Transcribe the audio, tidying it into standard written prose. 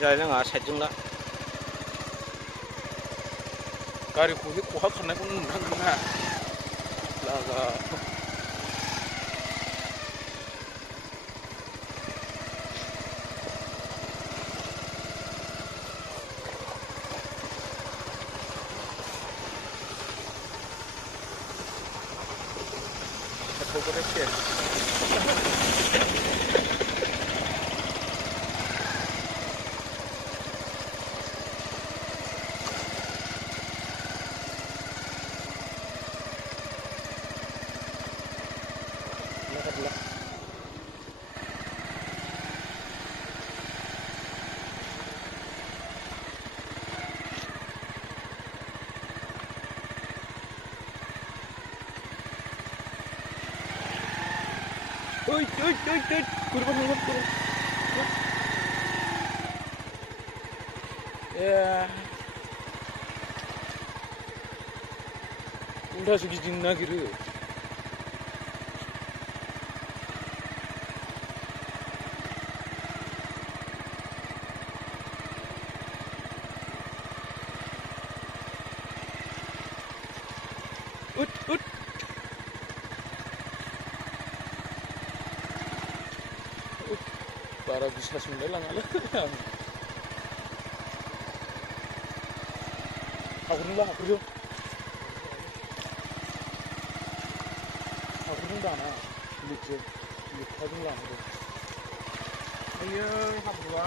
जालायनाङा साइडजों ला गारिखौ बे खहा खारनायखौ नुनांगोन ना लागा Ui, kurban kurban kurban. Ya. Uldasो गिदिंनो नागिरो. Ut. बारा बिसास मोनलाय लाङालै आं हागुरनोबा हागुरजों दाना लिकजों लिकखाजों लानांगौ आयै हाब्रुआ